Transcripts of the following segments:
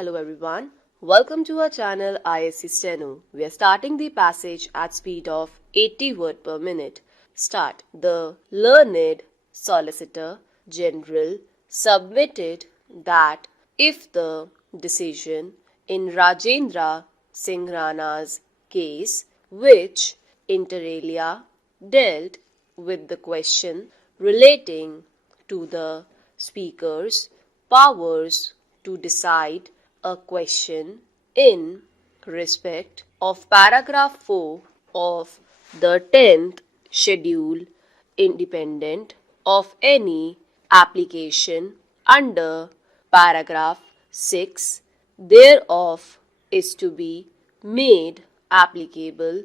Hello everyone, welcome to our channel Isc Steno. We are starting the passage at speed of 80 words per minute. Start. The learned Solicitor General submitted that if the decision in Rajendra Singh Rana's case, which inter alia dealt with the question relating to the Speaker's powers to decide a question in respect of paragraph 4 of the 10th schedule, independent of any application under paragraph 6 thereof, is to be made applicable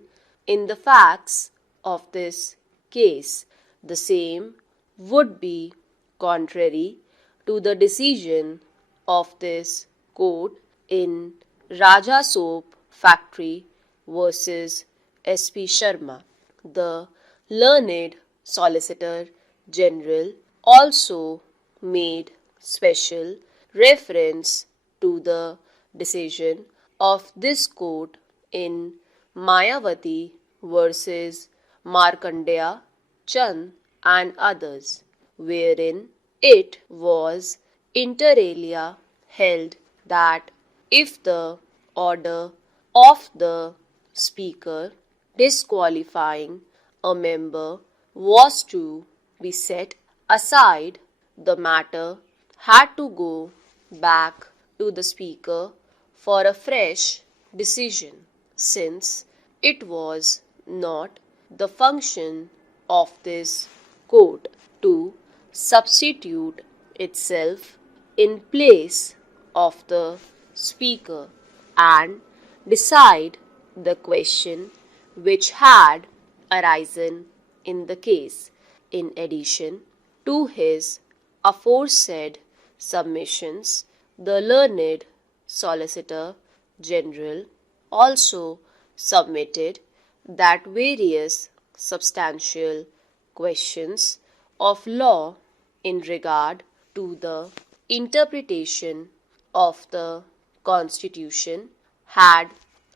in the facts of this case. The same would be contrary to the decision of this court in Raja Soap Factory versus S.P. Sharma. The learned Solicitor General also made special reference to the decision of this court in Mayawati versus Markandeya Chand and others, wherein it was inter alia held that if the order of the Speaker disqualifying a member was to be set aside, the matter had to go back to the Speaker for a fresh decision, since it was not the function of this court to substitute itself in place of the Speaker and decide the question which had arisen in the case. In addition to his aforesaid submissions, the learned Solicitor General also submitted that various substantial questions of law in regard to the interpretation of the Constitution had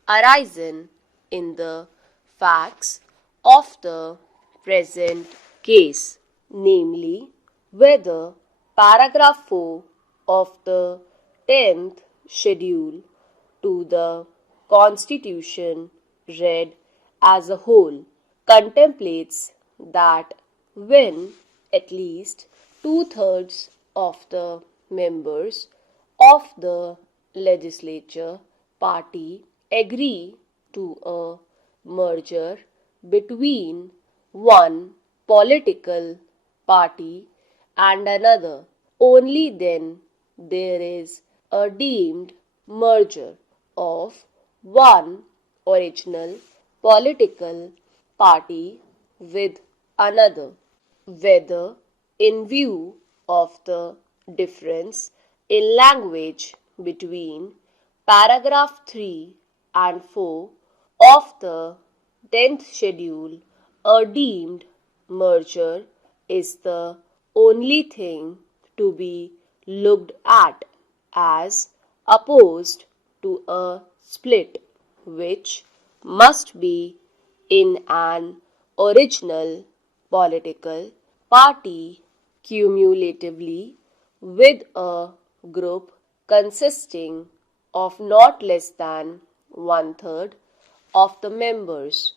arisen in the facts of the present case, namely whether paragraph 4 of the 10th schedule to the Constitution read as a whole contemplates that when at least 2/3 of the members of the legislature party agree to a merger between one political party and another, only then there is a deemed merger of one original political party with another, whether in view of the difference in language between paragraph 3 and 4 of the 10th schedule, a deemed merger is the only thing to be looked at, as opposed to a split, which must be in an original political party cumulatively with a group consisting of not less than 1/3 of the members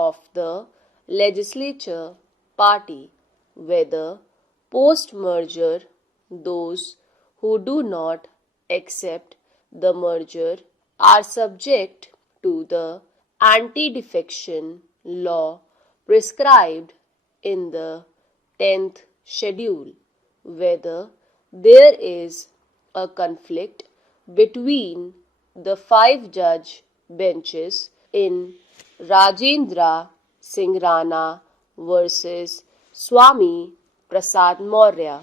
of the legislature party, whether post-merger those who do not accept the merger are subject to the anti-defection law prescribed in the 10th schedule, whether there is a conflict between the 5-judge benches in Rajendra Singh Rana versus Swami Prasad Maurya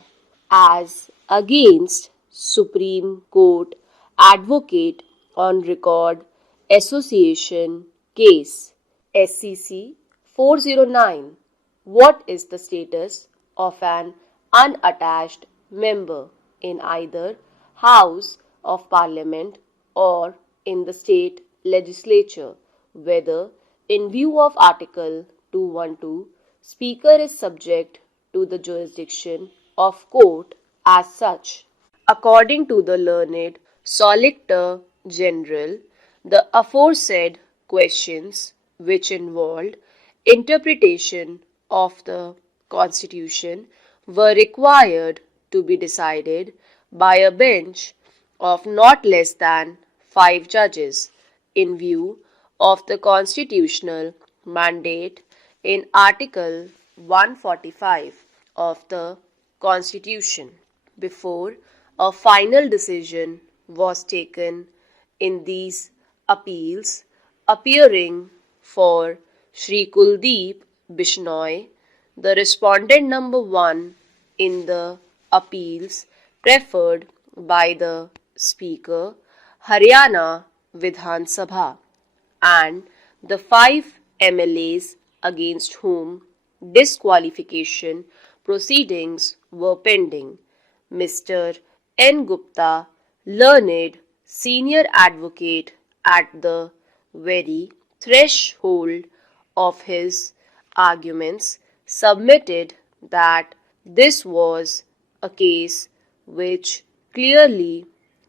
as against Supreme Court Advocate on Record Association case SCC 409. What is the status of an unattached member in either House of Parliament or in the state legislature, whether in view of Article 212, Speaker is subject to the jurisdiction of court as such. According to the learned Solicitor General, the aforesaid questions, which involved interpretation of the Constitution, were required to be decided by a bench of not less than 5 judges in view of the constitutional mandate in Article 145 of the Constitution. Before a final decision was taken in these appeals, appearing for Shri Kuldeep Bishnoi, the respondent number 1 in the appeals preferred by the Speaker, Haryana Vidhan Sabha, and the 5 MLAs against whom disqualification proceedings were pending, Mr. N. Gupta, learned senior advocate at the very threshold of his arguments, submitted that this was a case which clearly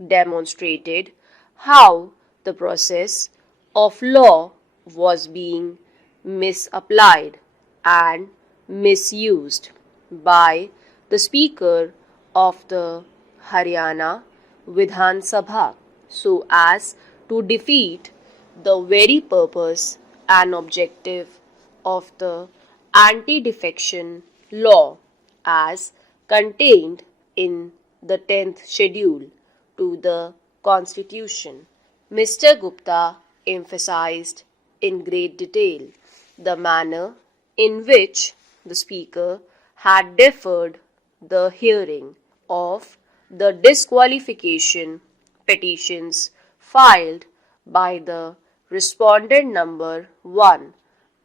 demonstrated how the process of law was being misapplied and misused by the Speaker of the Haryana Vidhan Sabha so as to defeat the very purpose and objective of the anti-defection law as contained in the 10th schedule to the Constitution. Mr. Gupta emphasized in great detail the manner in which the Speaker had deferred the hearing of the disqualification petitions filed by the respondent number 1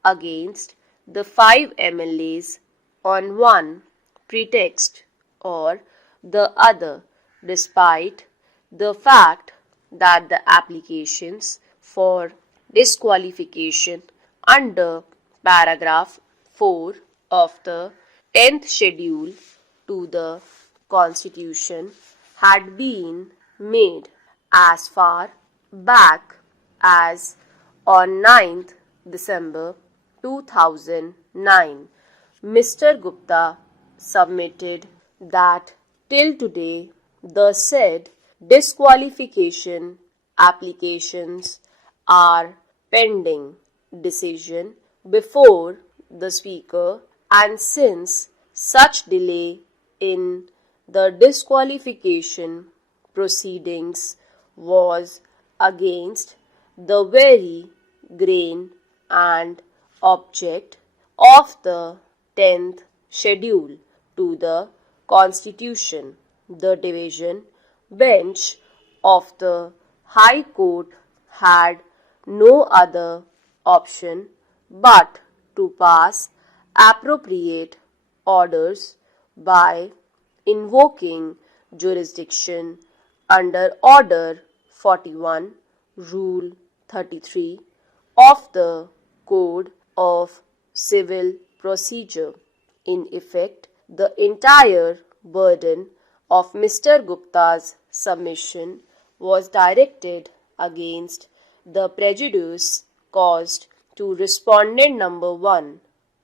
against the 5 MLAs on one pretext or the other, despite the fact that the applications for disqualification under paragraph 4 of the 10th schedule to the Constitution had been made as far back as on 9th December 2009. Mr. Gupta submitted that till today the said disqualification applications are pending decision before the Speaker, and since such delay in the disqualification proceedings was against the very grain and object of the 10th schedule to the Constitution, the division bench of the High Court had no other option but to pass appropriate orders by invoking jurisdiction under Order 41, Rule 33 of the Code of Civil Procedure. In effect, the entire burden of Mr. Gupta's submission was directed against the prejudice caused to respondent number 1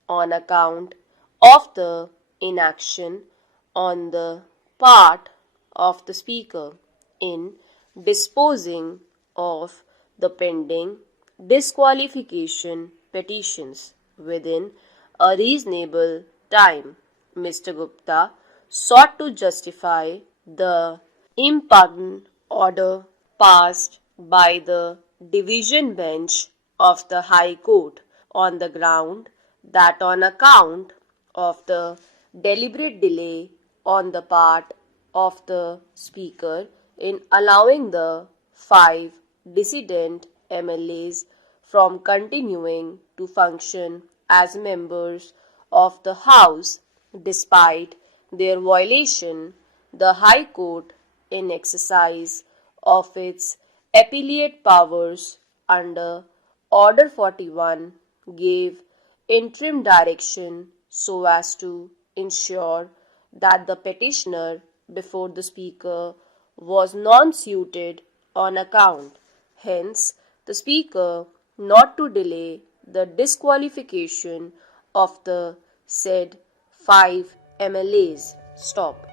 on account of the inaction on the part of the Speaker in disposing of the pending disqualification petitions within a reasonable time. Mr. Gupta sought to justify the impugned order passed by the division bench of the High Court on the ground that on account of the deliberate delay on the part of the Speaker in allowing the 5 dissident MLAs from continuing to function as members of the House despite their violation, the High Court, in exercise of its appellate powers under Order 41 gave interim direction so as to ensure that the petitioner before the Speaker was non-suited on account, hence the Speaker not to delay the disqualification of the said 5 MLAs. Stop.